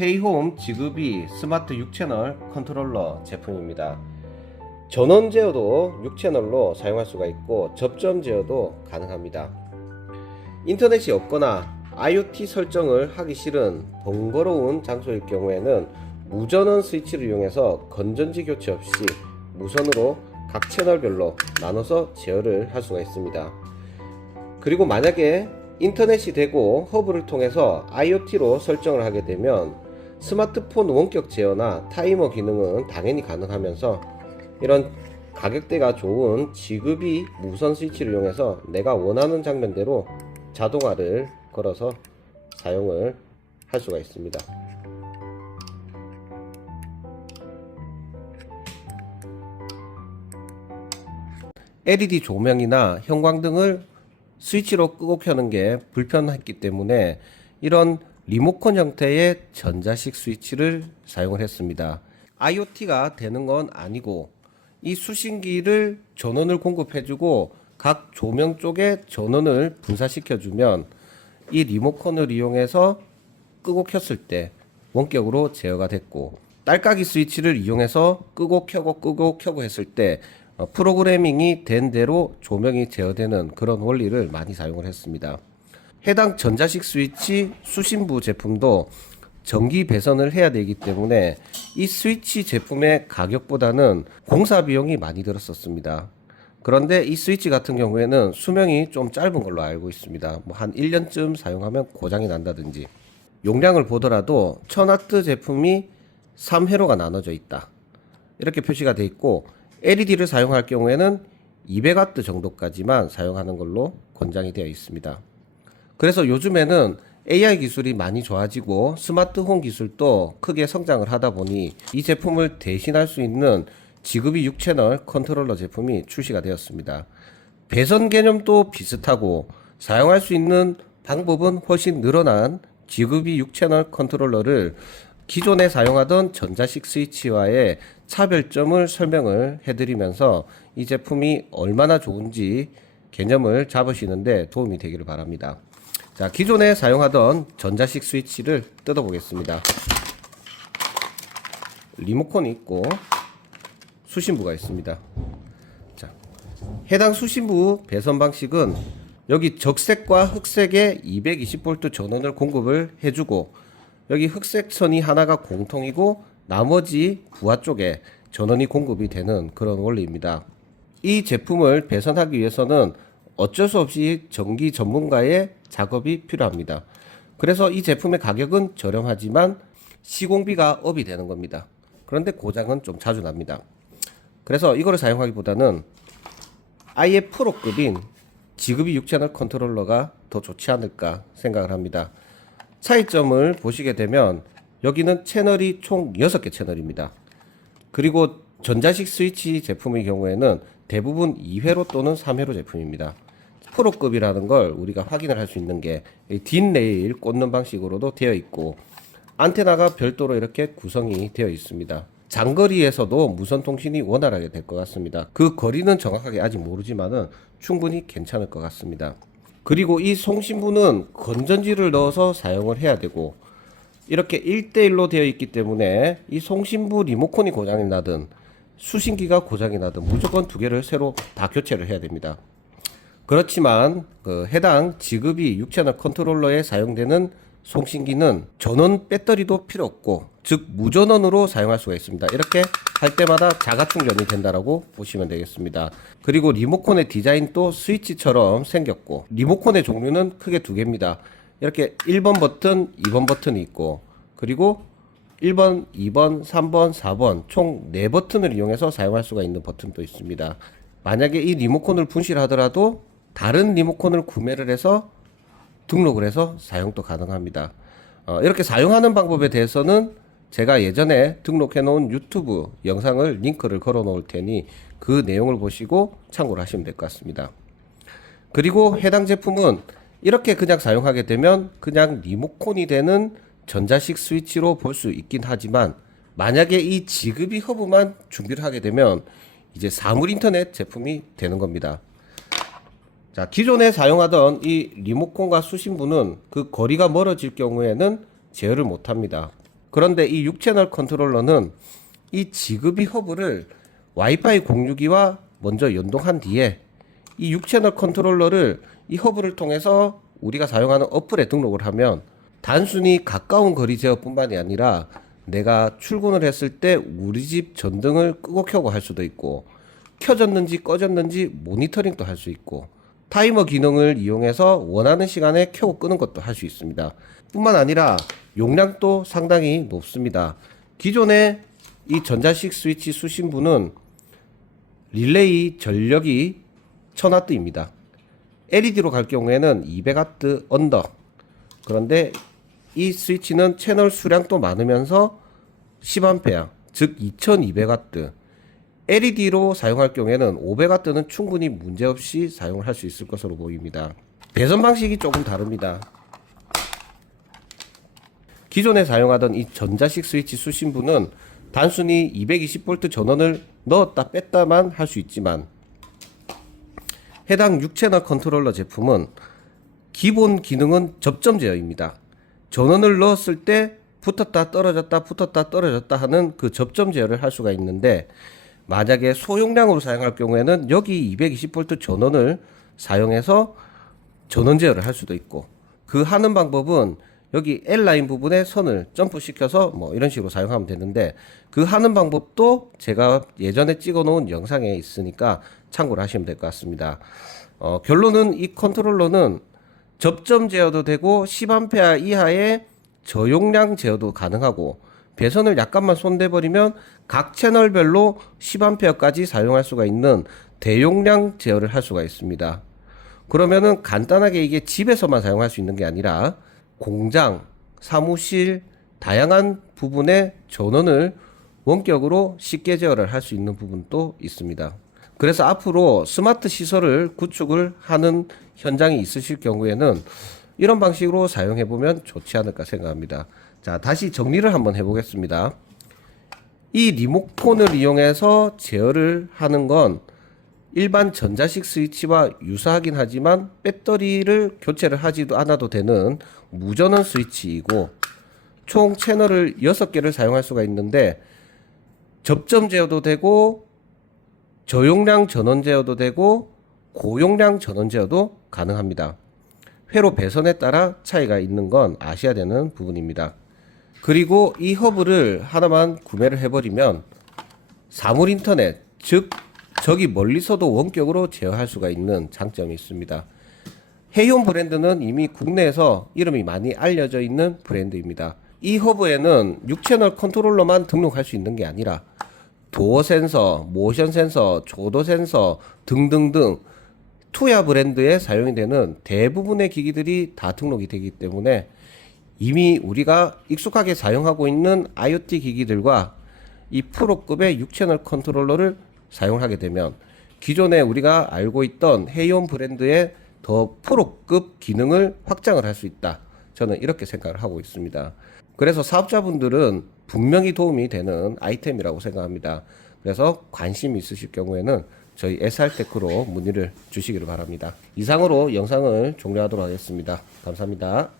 헤이홈 지그비 스마트 6채널 컨트롤러 제품입니다. 전원 제어도 6채널로 사용할 수가 있고 접점 제어도 가능합니다. 인터넷이 없거나 IoT 설정을 하기 싫은 번거로운 장소일 경우에는 무전원 스위치를 이용해서 건전지 교체 없이 무선으로 각 채널별로 나눠서 제어를 할 수가 있습니다. 그리고 만약에 인터넷이 되고 허브를 통해서 IoT로 설정을 하게 되면 스마트폰 원격 제어나 타이머 기능은 당연히 가능하면서 이런 가격대가 좋은 지그비 무선 스위치를 이용해서 내가 원하는 장면대로 자동화를 걸어서 사용을 할 수가 있습니다. LED 조명이나 형광등을 스위치로 끄고 켜는 게 불편했기 때문에 이런 리모컨 형태의 전자식 스위치를 사용을 했습니다. IoT가 되는 건 아니고 이 수신기를 전원을 공급해주고 각 조명 쪽에 전원을 분사시켜주면 이 리모컨을 이용해서 끄고 켰을 때 원격으로 제어가 됐고, 딸깍이 스위치를 이용해서 끄고 켜고 했을 때 프로그래밍이 된 대로 조명이 제어되는 그런 원리를 많이 사용을 했습니다. 해당 전자식 스위치 수신부 제품도 전기 배선을 해야 되기 때문에 이 스위치 제품의 가격보다는 공사 비용이 많이 들었었습니다. 그런데 이 스위치 같은 경우에는 수명이 좀 짧은 걸로 알고 있습니다. 뭐 한 1년쯤 사용하면 고장이 난다든지. 용량을 보더라도 1000W 제품이 3회로가 나눠져 있다, 이렇게 표시가 되어 있고, LED를 사용할 경우에는 200W 정도까지만 사용하는 걸로 권장이 되어 있습니다. 그래서 요즘에는 AI 기술이 많이 좋아지고 스마트홈 기술도 크게 성장을 하다 보니 이 제품을 대신할 수 있는 지그비 6채널 컨트롤러 제품이 출시가 되었습니다. 배선 개념도 비슷하고 사용할 수 있는 방법은 훨씬 늘어난 지그비 6채널 컨트롤러를 기존에 사용하던 전자식 스위치와의 차별점을 설명을 해드리면서 이 제품이 얼마나 좋은지 개념을 잡으시는데 도움이 되기를 바랍니다. 자, 기존에 사용하던 전자식 스위치를 뜯어 보겠습니다. 리모컨이 있고 수신부가 있습니다. 자, 해당 수신부 배선 방식은 여기 적색과 흑색에 220V 전원을 공급을 해주고, 여기 흑색 선이 하나가 공통이고 나머지 부하 쪽에 전원이 공급이 되는 그런 원리입니다. 이 제품을 배선하기 위해서는 어쩔 수 없이 전기 전문가의 작업이 필요합니다. 그래서 이 제품의 가격은 저렴하지만 시공비가 업이 되는 겁니다. 그런데 고장은 좀 자주 납니다. 그래서 이거를 사용하기보다는 아예 프로급인 지그비 6채널 컨트롤러가 더 좋지 않을까 생각을 합니다. 차이점을 보시게 되면 여기는 채널이 총 6개 채널입니다. 그리고 전자식 스위치 제품의 경우에는 대부분 2회로 또는 3회로 제품입니다. 프로급이라는 걸 우리가 확인을 할 수 있는 게 뒷레일 꽂는 방식으로도 되어 있고, 안테나가 별도로 이렇게 구성이 되어 있습니다. 장거리에서도 무선 통신이 원활하게 될 것 같습니다. 그 거리는 정확하게 아직 모르지만은 충분히 괜찮을 것 같습니다. 그리고 이 송신부는 건전지를 넣어서 사용을 해야 되고, 이렇게 1대1로 되어 있기 때문에 이 송신부 리모컨이 고장이 나든 수신기가 고장이 나든 무조건 두 개를 새로 다 교체를 해야 됩니다. 그렇지만 해당 지그비 6채널 컨트롤러에 사용되는 송신기는 전원 배터리도 필요 없고, 즉 무전원으로 사용할 수가 있습니다. 이렇게 할 때마다 자가 충전이 된다라고 보시면 되겠습니다. 그리고 리모컨의 디자인도 스위치처럼 생겼고, 리모컨의 종류는 크게 두 개입니다. 이렇게 1번 버튼, 2번 버튼이 있고, 그리고 1번, 2번, 3번, 4번 총 4버튼을 이용해서 사용할 수가 있는 버튼도 있습니다. 만약에 이 리모컨을 분실하더라도 다른 리모컨을 구매를 해서 등록을 해서 사용도 가능합니다. 이렇게 사용하는 방법에 대해서는 제가 예전에 등록해 놓은 유튜브 영상을 링크를 걸어 놓을 테니 그 내용을 보시고 참고를 하시면 될 것 같습니다. 그리고 해당 제품은 이렇게 그냥 사용하게 되면 그냥 리모컨이 되는 전자식 스위치로 볼 수 있긴 하지만, 만약에 이 지그비 허브만 준비를 하게 되면 이제 사물 인터넷 제품이 되는 겁니다. 자, 기존에 사용하던 이 리모컨과 수신부는 그 거리가 멀어질 경우에는 제어를 못합니다. 그런데 이 6채널 컨트롤러는 이 지급이 허브를 와이파이 공유기와 먼저 연동한 뒤에 이 6채널 컨트롤러를 이 허브를 통해서 우리가 사용하는 어플에 등록을 하면 단순히 가까운 거리 제어뿐만이 아니라 내가 출근을 했을 때 우리 집 전등을 끄고 켜고 할 수도 있고, 켜졌는지 꺼졌는지 모니터링도 할 수 있고, 타이머 기능을 이용해서 원하는 시간에 켜고 끄는 것도 할 수 있습니다. 뿐만 아니라 용량도 상당히 높습니다. 기존의 이 전자식 스위치 수신부는 릴레이 전력이 1000W입니다. LED로 갈 경우에는 200W 언더. 그런데 이 스위치는 채널 수량도 많으면서 10A, 즉 2200W. LED로 사용할 경우에는 500W는 충분히 문제없이 사용을 할 수 있을 것으로 보입니다. 배선 방식이 조금 다릅니다. 기존에 사용하던 이 전자식 스위치 수신부는 단순히 220V 전원을 넣었다 뺐다만 할 수 있지만, 해당 6채널 컨트롤러 제품은 기본 기능은 접점 제어입니다. 전원을 넣었을 때 붙었다 떨어졌다 하는 그 접점 제어를 할 수가 있는데, 만약에 소용량으로 사용할 경우에는 여기 220V 전원을 사용해서 전원 제어를 할 수도 있고, 그 하는 방법은 여기 L라인 부분에 선을 점프시켜서 뭐 이런 식으로 사용하면 되는데, 그 하는 방법도 제가 예전에 찍어 놓은 영상에 있으니까 참고를 하시면 될 것 같습니다. 결론은 이 컨트롤러는 접점 제어도 되고 10A 이하의 저용량 제어도 가능하고, 배선을 약간만 손대버리면 각 채널별로 10A까지 사용할 수가 있는 대용량 제어를 할 수가 있습니다. 그러면은 간단하게 이게 집에서만 사용할 수 있는 게 아니라 공장, 사무실, 다양한 부분의 전원을 원격으로 쉽게 제어를 할 수 있는 부분도 있습니다. 그래서 앞으로 스마트 시설을 구축을 하는 현장이 있으실 경우에는 이런 방식으로 사용해 보면 좋지 않을까 생각합니다. 자, 다시 정리를 한번 해보겠습니다. 이 리모컨을 이용해서 제어를 하는 건 일반 전자식 스위치와 유사하긴 하지만 배터리를 교체를 하지도 않아도 되는 무전원 스위치이고, 총 채널을 6개를 사용할 수가 있는데 접점 제어도 되고 저용량 전원 제어도 되고 고용량 전원 제어도 가능합니다. 회로 배선에 따라 차이가 있는 건 아셔야 되는 부분입니다. 그리고 이 허브를 하나만 구매를 해버리면 사물 인터넷, 즉 저기 멀리서도 원격으로 제어할 수가 있는 장점이 있습니다. 헤이온 브랜드는 이미 국내에서 이름이 많이 알려져 있는 브랜드입니다. 이 허브에는 6채널 컨트롤러만 등록할 수 있는 게 아니라 도어 센서, 모션 센서, 조도 센서 등등등 투야 브랜드에 사용이 되는 대부분의 기기들이 다 등록이 되기 때문에 이미 우리가 익숙하게 사용하고 있는 IoT 기기들과 이 프로급의 6채널 컨트롤러를 사용을 하게 되면 기존에 우리가 알고 있던 헤이온 브랜드의 더 프로급 기능을 확장을 할 수 있다. 저는 이렇게 생각을 하고 있습니다. 그래서 사업자분들은 분명히 도움이 되는 아이템이라고 생각합니다. 그래서 관심 있으실 경우에는 저희 SR테크로 문의를 주시기를 바랍니다. 이상으로 영상을 종료하도록 하겠습니다. 감사합니다.